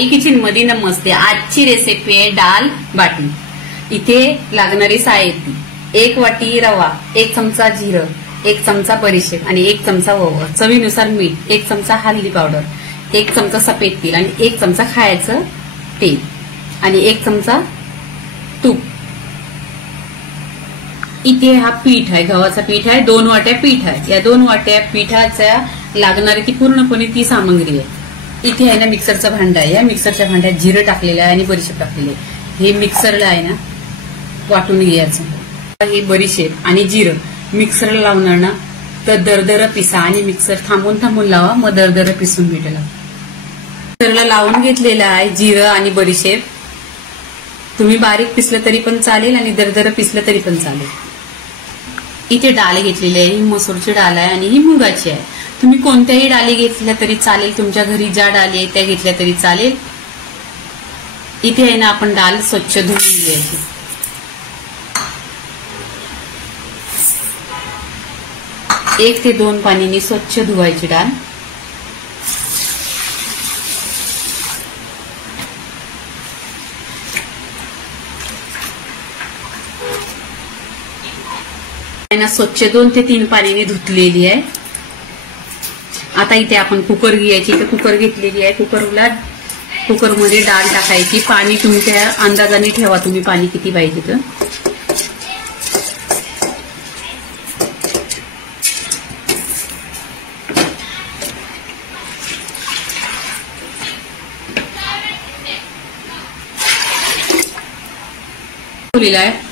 Kitchen मध्ये नमस्ते। आजची recipe आहे डाल बाटी। इथे लागणारी साहित्य 1 वाटी रवा, 1 चमचा जिरं, 1 चमचा बडीशेप आणि 1 चमचा ओवा, चवीनुसार मीठ, 1 चमचा हळदी पावडर, 1 चमचा सफेद तेल आणि 1 चमचा खायचं तेल आणि 1 चमचा तूप। इथे हा पीठ आहे, गव्हाचा पीठ आहे, 2 वाट्या पीठ आहे। या 2 वाट्या पिठाच्या लागणारी ती पूर्णपणे ती सामग्री आहे। इथे आहे ना मिक्सरचा भांडा आहे। या मिक्सरच्या भांड्यात जिरं टाकलेलं आहे आणि बडीशेप टाकलेली आहे। हे मिक्सरला आहे ना वाटून घ्यायचं। हे बडीशेप आणि जिरं मिक्सरला लावणार ना तर दरदर पिसा आणि मिक्सर थांबून थांबून लावा, मग दरदर पिसून भेटेल। मिक्सरला लावून घेतलेलं आहे जिरं आणि बडीशेप। तुम्ही बारीक पिसलं तरी पण चालेल आणि दरदर पिसलं तरी पण चालेल। इथे डाळ घेतलेली आहे, ही मसूरची डाळ आहे आणि ही मुगाची आहे। तुम्ही कोणत्याही डाळी घेतल्या तरी चालेल, तुमच्या घरी ज्या डाळी आहेत त्या घेतल्या तरी चालेल। इथे आहे ना आपण डाळ स्वच्छ धुवून घ्यायची। 1 ते 2 पाण्याने स्वच्छ धुवायची डाळ। स्वच्छ 2 ते 3 पाण्याने धुतलेली आहे। आता इथे आपण कुकर घ्यायची, तर कुकर घेतलेली आहे। कुकरमध्ये डाळ टाकायची। पाणी तुमच्या अंदाजाने ठेवा, तुम्ही पाणी किती पाहिजे तर।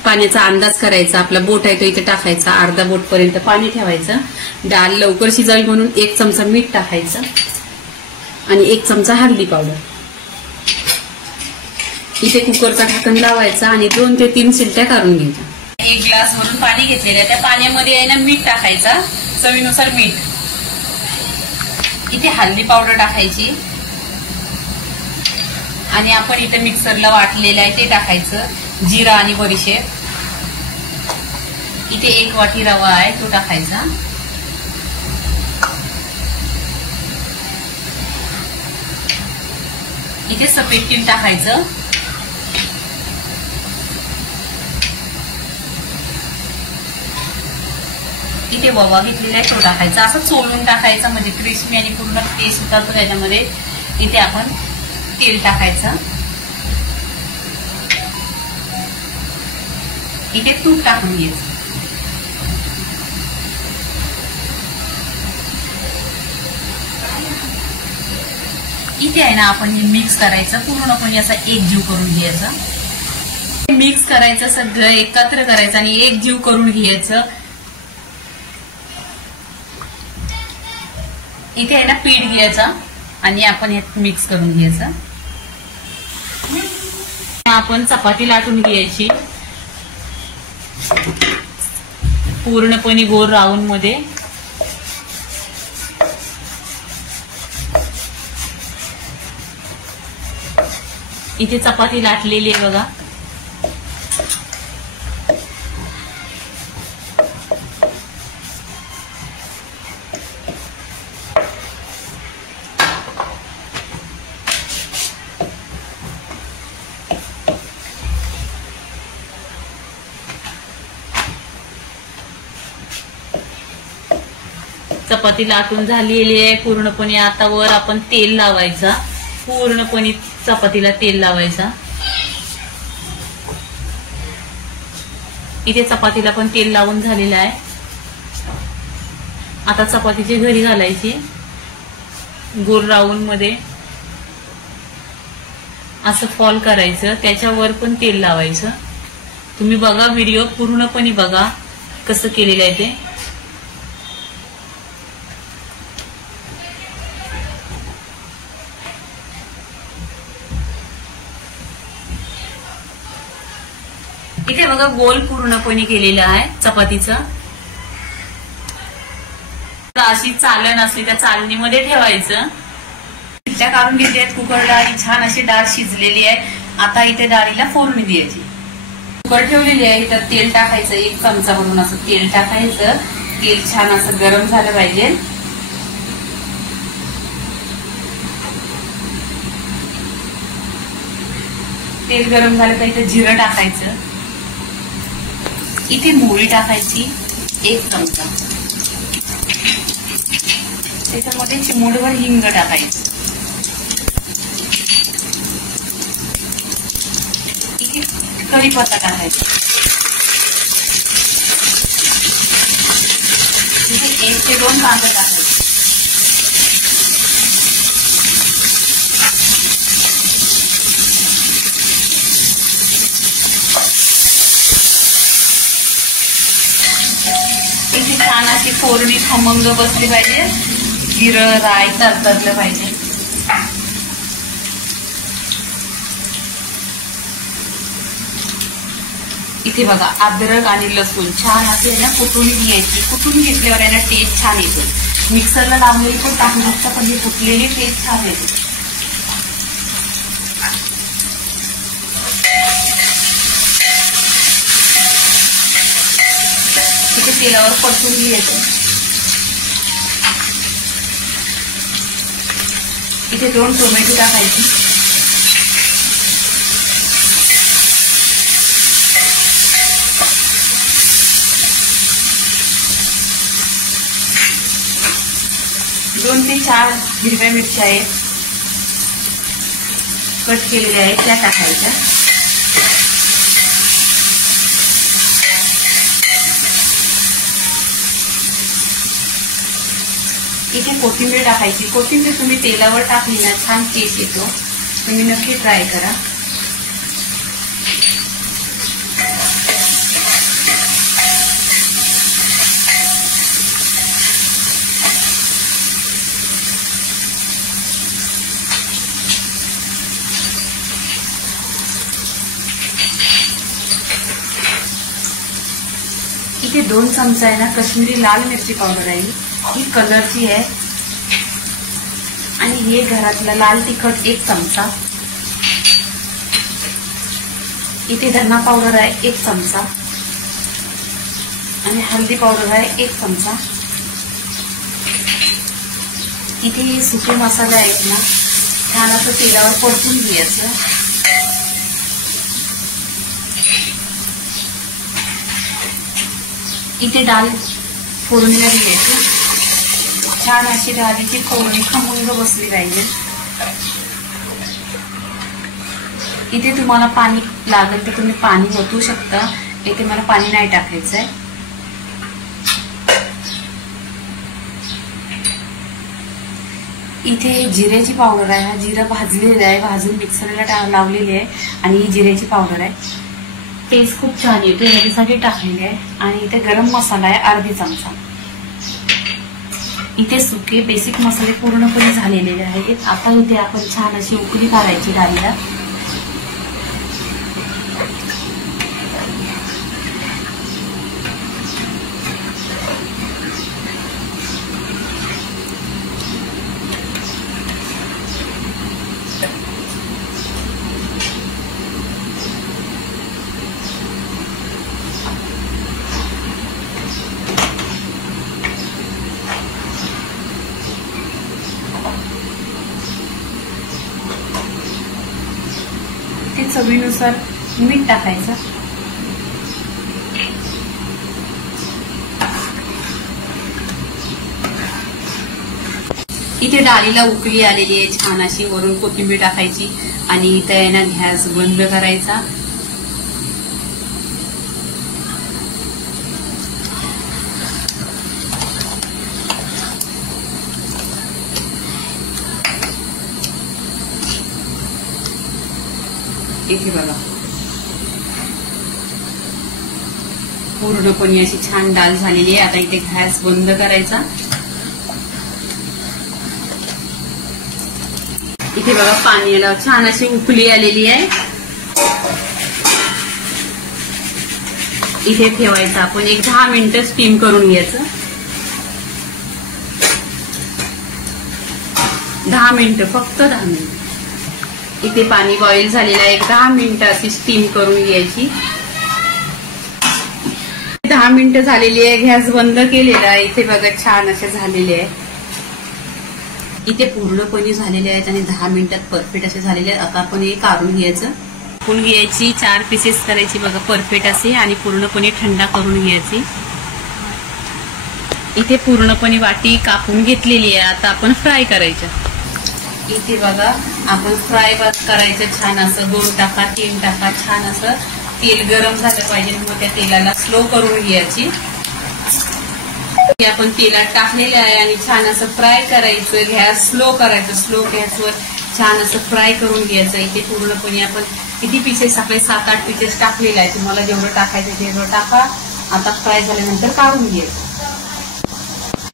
पाण्याचा अंदाज करायचा, आपला बोट आहे तो इथे टाकायचा, अर्धा बोट पर्यंत पाणी ठेवायचं। डाळ लवकर शिजावी म्हणून 1 चमचा मीठ टाकायचं आणि 1 चमचा हळदी पावडर। इथे कुकरचा ढाकण लावायचा आणि 2 ते 3 शिट्ट्या काढून घ्यायच्या। 1 ग्लास भरून पाणी घेतलेलं आहे, त्या पाण्यामध्ये आहे ना मीठ टाकायचा, चवीनुसार मीठ। इथे हळदी पावडर टाकायची आणि आपण इथे मिक्सरला वाटलेलं आहे ते टाकायचं। जिरा आणि बडीशेप। इथे 1 वाटी रवा आहे तो टाकायचा। इथे सफेद तेल टाकायचं। इथे ओवा घेतलेला आहे तो टाकायचा, असं चोळून टाकायचा म्हणजे क्रिस्पी आणि पूर्ण टेस्ट होता त्याच्यामध्ये। इथे आपण तेल टाकायचं। इथे तूप टाकून घ्यायचं। इथे आहे ना आपण हे मिक्स करायचं, पूर्णपणे असा एकजीव करून घ्यायचं। मिक्स करायचं, सगळं एकत्र करायचं आणि एकजीव करून घ्यायचं। इथे आहे ना पीठ घ्यायचं आणि आपण हे मिक्स करून घ्यायचं। आपण चपाती लाटून घ्यायची पूर्णपणे गोल राऊंड मध्ये। इथे चपाती लाटलेली आहे बघा। चपाती लाटून झालेली आहे पूर्णपणे। आता वर आपण तेल लावायचा, पूर्णपणे चपातीला तेल लावायचा। इथे चपातीला पण तेल लावून झालेलं आहे। आता चपातीची घडी घालायची गोल राऊंड मध्ये, असं फॉल करायचं, त्याच्यावर पण तेल लावायचं। तुम्ही बघा व्हिडिओ पूर्णपणे बघा कसं केलेलं आहे ते। इथे बघा गोल पूर्णपणे केलेला आहे चपातीचा। अशी चालण असली त्या चालणीमध्ये ठेवायचं। शिट्ट्या काढून घेते कुकर डाळ, छान अशी डाळ शिजलेली आहे। आता इथे डाळीला फोडणी द्यायची। कुकर ठेवलेली आहे, त्यात तेल टाकायचं, 1 चमचा भरून असं तेल टाकायचं। तेल छान असं गरम झालं पाहिजे. तेल गरम झालं तर इथे जिरं टाकायचं. इथे मोहरी टाकायची 1 चमचा. त्याच्यामध्ये चिमूटभर हिंग टाकायचं. इथे कढीपत्ता टाकायचा. इथे 1 ते 2 कांदा टाकायचे. इथे छान अशी फोडणी खमंग बसली पाहिजे. जिरं राई तरतरलं पाहिजे. इथे बघा अद्रक आणि लसूण छान असे ना कुटून घ्यायची. कुटून घेतल्यावर याला टेस्ट छान येतो. मिक्सरला लावलेली पण टाकू शकता पण ही कुटलेली टेस्ट छान येते. इथे तेलावर परतून घ्यायचं. इथे 2 टोमॅटो टाकायचे. दोन ते 4 हिरव्या मिरच्या आहेत कट केलेल्या आहेत त्या टाकायच्या. इथे कोथिंबीर टाकायची. कोथिंबीर तुम्ही तेलावर टाकली ना छान टेस्ट येतो. तुम्ही नक्की ट्राय करा. इथे 2 चमचा आहे ना काश्मीरी लाल मिरची पावडर आहे. ही कलरची आहे. आणि हे घरातलं लाल तिखट 1 चमचा. इथे धना पावडर आहे 1 चमचा. आणि हळदी पावडर आहे 1 चमचा. इथे सुके मसाले आहेत ना छान असं तेलावर परतून घ्यायचं. इथे डाळ फोडणीला घ्यायची. छान अशी डाळीची फोडणी खमंग बसली पाहिजे. इथे तुम्हाला पाणी लागेल तर तुम्ही पाणी ओतू शकता. इथे मला पाणी नाही टाकायचंय. इथे जिऱ्याची पावडर आहे. हा जिरं भाजलेलं आहे. भाजून मिक्सरला लावलेली आहे. आणि ही जिऱ्याची पावडर आहे. टेस्ट खूप छान येते. ह्याच्यासाठी टाकलेली आहे. आणि इथे गरम मसाला आहे अर्धी चमचा. इथे सुके बेसिक मसाले पूर्णपणे झालेले आहेत. आता इथे आपण छान अशी उकळी काढायची डाळीला. ते चवीनुसार मीठ टाकायचं. इथे डाळीला उकळी आलेली आहे छान अशी. वरून कोथिंबीर टाकायची आणि इथे आहे ना गॅस बंद करायचा. इथे बघा पूर्णपणे अशी छान डाळ झालेली आहे. आता इथे गॅस बंद करायचा. इथे बघा पाण्याला छान अशी उकळी आलेली आहे. इथे ठेवायचं आपण. 10 मिनिटं स्टीम करून घ्यायचं. 10 मिनिटं फक्त 10 मिनिटं. इथे पाणी बॉईल झालेलं आहे. 10 मिनिटं अशी स्टीम करून घ्यायची. 10 10 मिनिटं झालेली आहे. गॅस बंद केलेला आहे. इथे बघा छान असे झालेले आहे. इथे पूर्णपणे झालेले आहेत आणि 10 मिनिटात परफेक्ट असे झालेले आहेत. आता आपण हे काढून घ्यायचं. कापून घ्यायची, 4 पीसेस करायची बघा परफेक्ट असे आणि पूर्णपणे थंडा करून घ्यायची. इथे पूर्णपणे वाटी कापून घेतलेली आहे. आता आपण फ्राय करायचं. इथे बघा आपण फ्राय करायचं छान असं 2 टाका 3 टाका छान असं तेल गरम झालं पाहिजे. मग त्या तेलाला स्लो करून घ्यायची. आपण तेलात टाकलेले आहे आणि छान असं फ्राय करायचं. गॅस स्लो करायचं. स्लो गॅसवर छान असं फ्राय करून घ्यायचं. इथे पूर्णपणे आपण किती पीसेस टाकले 7-8 पीसेस टाकलेले आहे. तुम्हाला जेवढं टाकायचं तेवढं टाका. आता फ्राय झाल्यानंतर काढून घ्यायचं.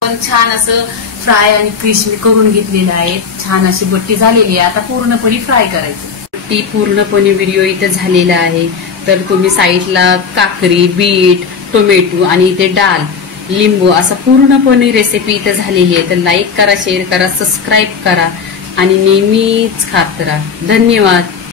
आपण छान असं फ्राय आणि क्रिस्पी करून घेतलेलं आहे. छान अशी बट्टी झालेली आहे. आता पूर्णपणे फ्राय करायची. बट्टी पूर्णपणे व्हिडिओ इथं झालेला आहे. तर तुम्ही साईडला काकडी, बीट, टोमॅटो आणि इथे डाळ, लिंबू असं पूर्णपणे रेसिपी इथं झालेली आहे. तर लाईक करा, शेअर करा, सबस्क्राईब करा आणि नेहमीच खात राहा. धन्यवाद.